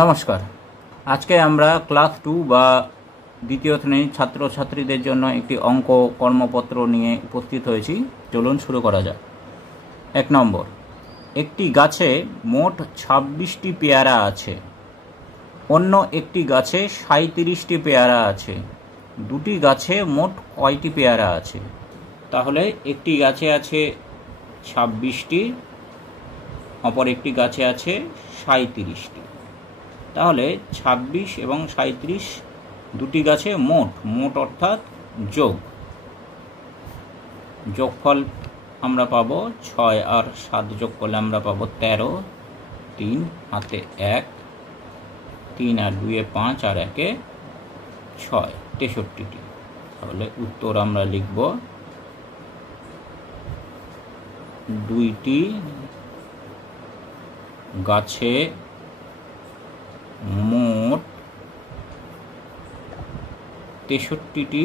নমস্কার। আজকে আমরা ক্লাস 2 বা দ্বিতীয় শ্রেণীর ছাত্রছাত্রীদের জন্য একটি অঙ্ক কর্মপত্র নিয়ে উপস্থিত হয়েছি। চলুন শুরু করা যাক। 1 নম্বর, একটি গাছে মোট 26টি পেয়ারা আছে, অন্য একটি গাছে 37টি পেয়ারা আছে, দুটি গাছে মোট কয়টি পেয়ারা আছে? তাহলে একটি গাছে আছে 26টি, অপর একটি গাছে আছে 37টি। তাহলে 26 এবং 37 দুটি গাছে মোট অর্থাৎ যোগফল আমরা পাবো 6 আর 7 যোগ করলে আমরা পাবো 13, 3 হাতে 1, 3 আর 2 5 আর 1 6, 63টি। তাহলে উত্তর আমরা লিখব দুইটি গাছে মোট 63টি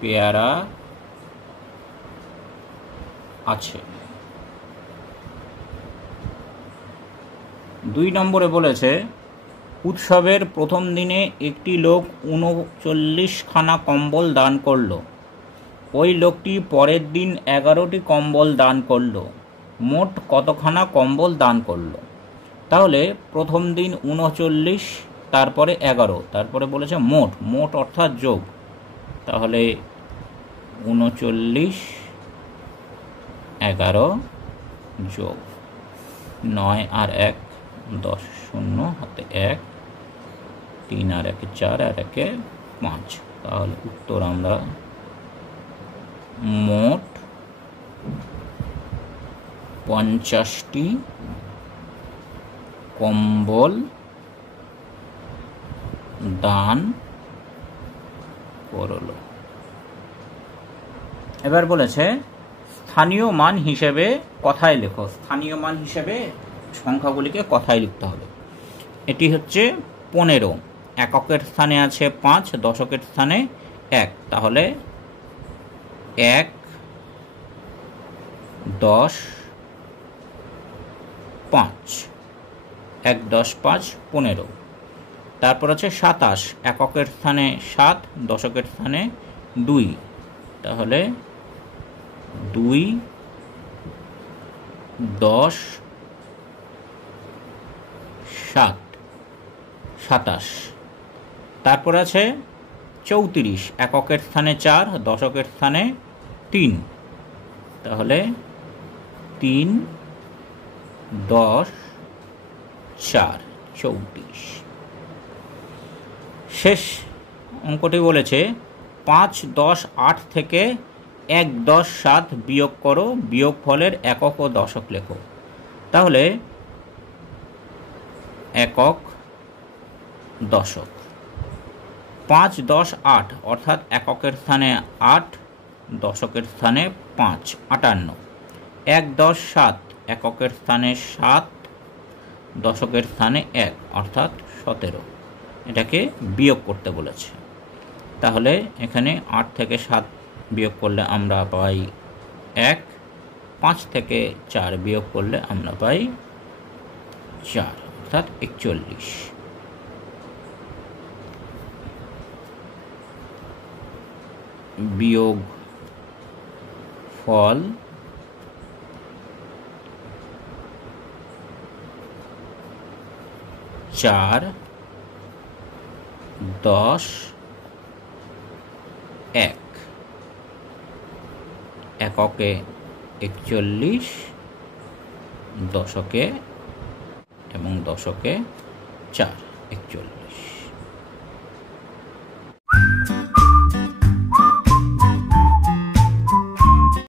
পেয়ারা আছে। 2 নম্বরে বলেছে, উৎসবের প্রথম দিনে একটি লোক 39খানা কম্বল দান করল। ওই লোকটি পরের দিন 11টি কম্বল দান করল। মোট কতখানা কম্বল দান করলো? তাহলে প্রথম দিন 39, তারপরে 11, তারপরে বলেছে মোট অর্থাৎ যোগ। তাহলে 39, 11 যোগ 9 আর 1 10, 0 হাতে 1, 3 আর 1 4 আর 1 5। তাহলে উত্তর আমরা মোট 50টি কম্বল দান করল। এবার বলেছে, স্থানীয় মান হিসেবে কথায় লেখো। স্থানীয় মান হিসেবে সংখ্যাগুলিকে কথায় লিখতে হবে। এটি হচ্ছে 15, এককের স্থানে আছে 5, দশকের স্থানে 1। তাহলে 1, 10, 5, 1, 10, 5, 15। তারপর আছে 27, এককের স্থানে 7, দশকের স্থানে 2। তাহলে 2, 10, 7, 27। তারপর আছে 34, এককের স্থানে 4, দশকের স্থানে 3। তাহলে 3, 10, 4, 34। শেষ অঙ্কটি বলেছে, 5, 10, 8 থেকে 1, 10, 7 বিয়োগ করো, বিয়োগফলের একক ও দশক লেখো। তাহলে একক, দশক। 5, 10, 8 অর্থাৎ এককের স্থানে 8, দশকের স্থানে 5, 58। 1, 10, 7 এককের স্থানে 7, দশকের স্থানে 1 অর্থাৎ 17। এটাকে বিয়োগ করতে বলেছে। তাহলে এখানে 8 থেকে 7 বিয়োগ করলে আমরা পাই 1, 5 থেকে 4 বিয়োগ করলে আমরা পাই 4 অর্থাৎ 41। বিয়োগ ফল 4, 10, 1। এককে 41, দশকে এবং দশকে 4, 41।